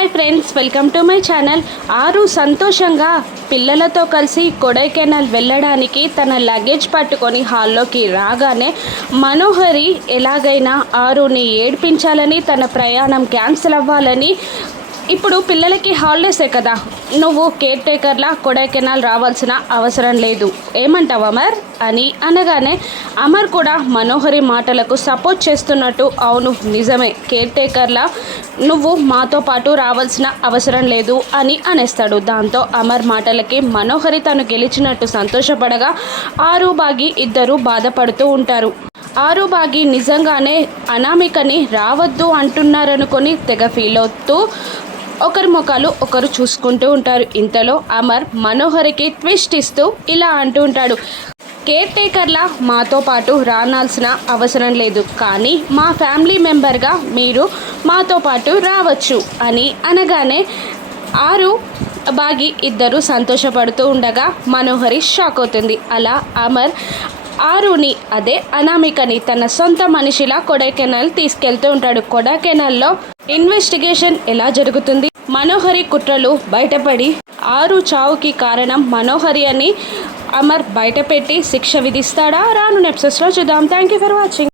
Hi friends, welcome to my channel. ఆరు సంతోషంగా పిల్లలతో కలిసి కొడైకెనాల్ వెళ్ళడానికి తన లగేజ్ పట్టుకొని హాల్లోకి రాగానే మనోహరి ఎలాగైనా ఆరుని ఏడ్పించాలని, తన ప్రయాణం క్యాన్సిల్ అవ్వాలని, ఇప్పుడు పిల్లలకి హాలిడేసే కదా, నువ్వు కేర్ టేకర్లా కొడైకెనాల్ రావాల్సిన అవసరం లేదు, ఏమంటావు అమర్ అని అనగానే అమర్ కూడా మనోహరి మాటలకు సపోర్ట్ చేస్తున్నట్టు, అవును నిజమే, కేర్ టేకర్లా నువ్వు మాతో పాటు రావాల్సిన అవసరం లేదు అని అనేస్తాడు. దాంతో అమర్ మాటలకి మనోహరి తను గెలిచినట్టు సంతోషపడగా ఆరు బాగి ఇద్దరు బాధపడుతూ ఉంటారు. ఆరు బాగి నిజంగానే అనామికని రావద్దు అంటున్నారనుకొని తెగ ఫీల్ అవుతూ ఒకరి ముఖాలు ఒకరు చూసుకుంటూ ఉంటారు. ఇంతలో అమర్ మనోహరికి ట్విస్ట్ ఇస్తూ ఇలా అంటూ ఉంటాడు, కేర్ టేకర్లా మాతో పాటు రానాల్సిన అవసరం లేదు, కానీ మా ఫ్యామిలీ మెంబర్గా మీరు మాతో పాటు రావచ్చు అని అనగానే ఆరు బాగి ఇద్దరు సంతోషపడుతూ ఉండగా మనోహరి షాక్ అవుతుంది. అలా అమర్ ఆరుని, అదే అనామికని తన సొంత మనిషిలా కొడైకెనాల్ తీసుకెళ్తూ ఉంటాడు. కొడైకెనాల్లో ఇన్వెస్టిగేషన్ ఎలా జరుగుతుంది, మనోహరి కుట్రలు బయటపడి ఆరు చావుకి కారణం మనోహరి అని అమర్ బయటపెట్టి శిక్ష విధిస్తాడా? రాను ఎపిసోడ్స్లో చూద్దాం. Thank you for watching.